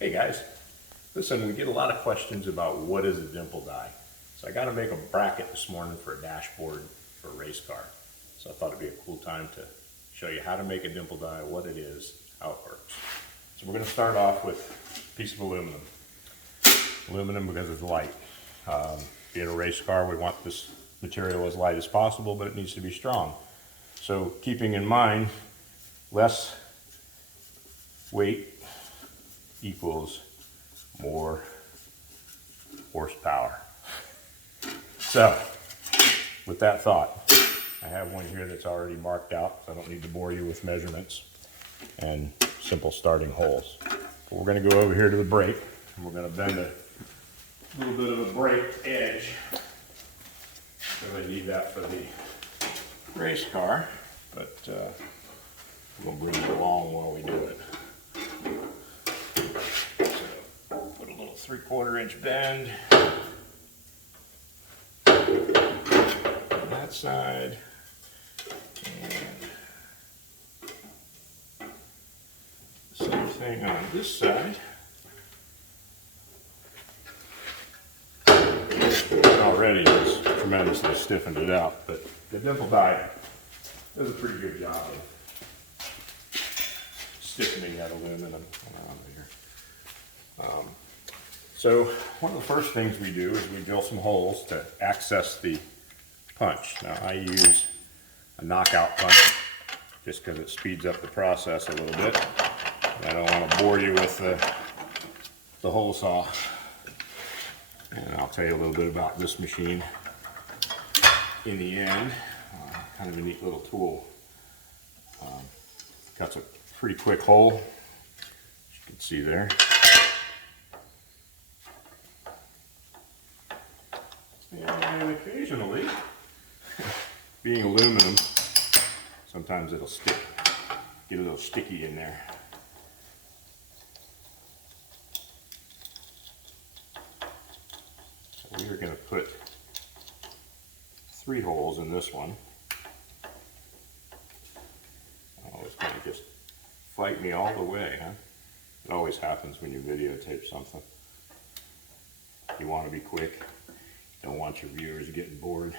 Hey guys, listen, we get a lot of questions about what is a dimple die. So I got to make a bracket this morning for a dashboard for a race car. So I thought it'd be a cool time to show you how to make a dimple die, what it is, how it works. So we're going to start off with a piece of aluminum. Aluminum because it's light. Being a race car, we want this material as light as possible, but it needs to be strong. So keeping in mind, less weight equals more horsepower. So, with that thought, I have one here that's already marked out, so I don't need to bore you with measurements and simple starting holes. But we're going to go over here to the brake, and we're going to bend a little bit of a brake edge. Really need that for the race car, but we'll bring it along while we do it. So, put a little 3/4 inch bend on that side, and the same thing on this side. Already it's tremendously stiffened it out, but the Dimple Die does a pretty good job of stiffening that aluminum around here. So one of the first things we do is we drill some holes to access the punch. Now I use a knockout punch just because it speeds up the process a little bit. I don't want to bore you with the hole saw. And I'll tell you a little bit about this machine in the end. Kind of a neat little tool. Cuts a pretty quick hole, as you can see there. And occasionally, being aluminum, sometimes it'll stick, get a little sticky in there. We are going to put 3 holes in this one. Oh, it's going to just fight me all the way, huh? It always happens when you videotape something. You want to be quick. You don't want your viewers getting bored.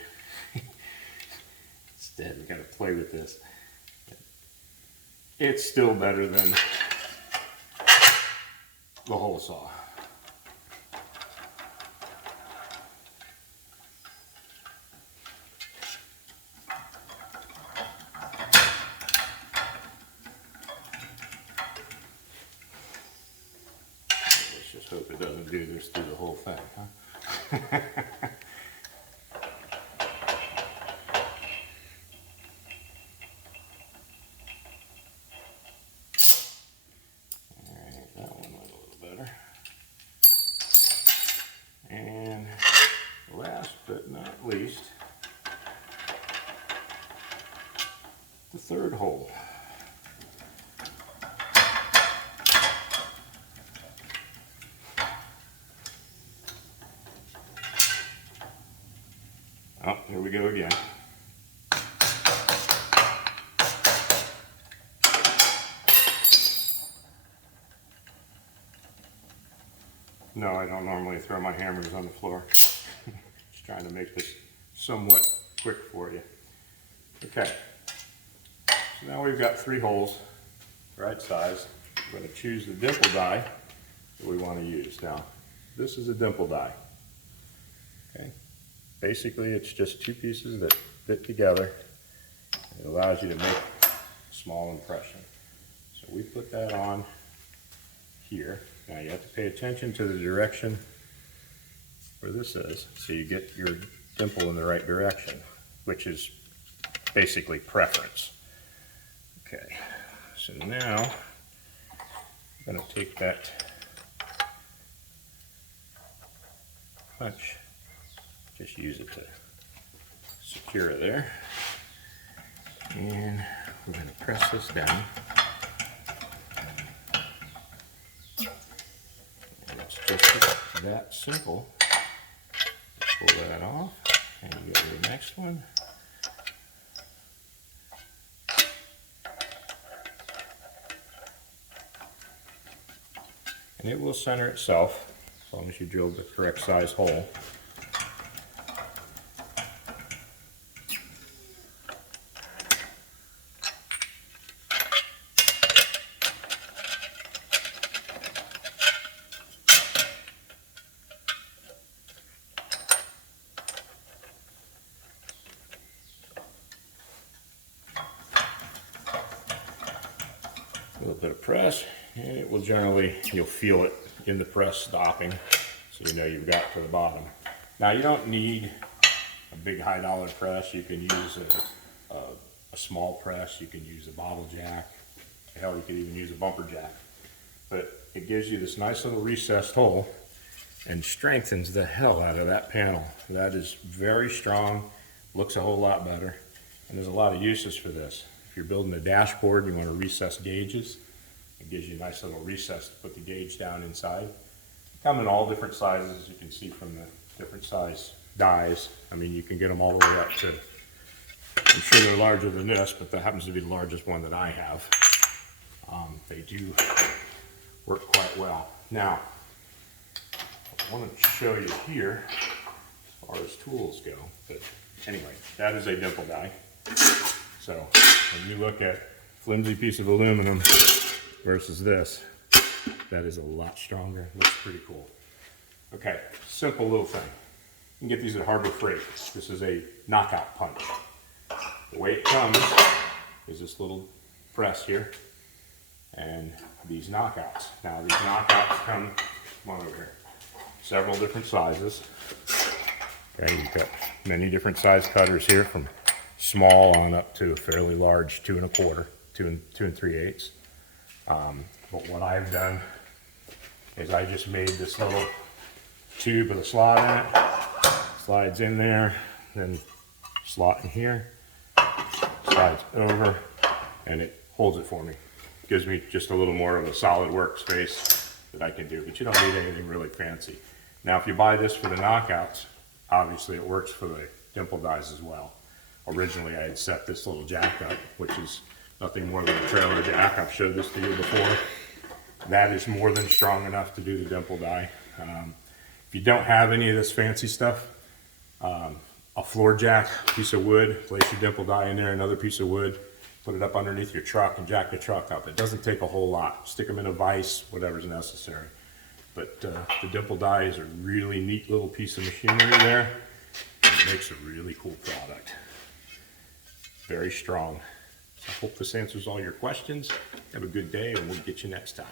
Instead, we got to play with this. It's still better than the hole saw. Just hope it doesn't do this through the whole thing, huh? Alright, that one went a little better. And last but not least, the 3rd hole. Oh, here we go again. No, I don't normally throw my hammers on the floor. Just trying to make this somewhat quick for you. Okay, so now we've got 3 holes, right size. We're going to choose the dimple die that we want to use. Now, this is a dimple die. Okay. Basically, it's just 2 pieces that fit together. It allows you to make a small impression. So we put that on here. Now you have to pay attention to the direction where this is, so you get your dimple in the right direction, which is basically preference. Okay, so now I'm going to take that punch. Just use it to secure it there. And we're going to press this down. And it's just that simple. Pull that off and you go to the next one. And it will center itself as long as you drill the correct size hole. A little bit of press, and it will generally, you'll feel it in the press stopping, so you know you've got to the bottom. Now you don't need a big high-dollar press. You can use a small press. You can use a bottle jack. Hell, you could even use a bumper jack. But it gives you this nice little recessed hole and strengthens the hell out of that panel. That is very strong, looks a whole lot better, and there's a lot of uses for this. If you're building a dashboard and you want to recess gauges, it gives you a nice little recess to put the gauge down inside. Come in all different sizes, as you can see from the different size dies. I mean, you can get them all the way up to, I'm sure they're larger than this, but that happens to be the largest one that I have. They do work quite well. Now, I want to show you here as far as tools go, but anyway, that is a Dimple Die. So when you look at flimsy piece of aluminum versus this, that is a lot stronger. Looks pretty cool. Okay, simple little thing. You can get these at Harbor Freight. This is a knockout punch. The way it comes is this little press here and these knockouts. Now these knockouts come on over here, several different sizes. Okay, you've got many different size cutters here, from small on up to a fairly large 2 1/4, 2 3/8. But what I've done is I just made this little tube with a slot in it. Slides in there, then slot in here, slides over, and it holds it for me. Gives me just a little more of a solid workspace that I can do, but you don't need anything really fancy. Now, if you buy this for the knockouts, obviously it works for the Dimple Dies as well. Originally, I had set this little jack up, which is nothing more than a trailer jack. I've showed this to you before. That is more than strong enough to do the Dimple Die. If you don't have any of this fancy stuff, a floor jack, piece of wood, place your Dimple Die in there, another piece of wood, put it up underneath your truck and jack the truck up. It doesn't take a whole lot. Stick them in a vise, whatever's necessary. But the Dimple Die is a really neat little piece of machinery there. It makes a really cool product. Very strong. I hope this answers all your questions. Have a good day, and we'll get you next time.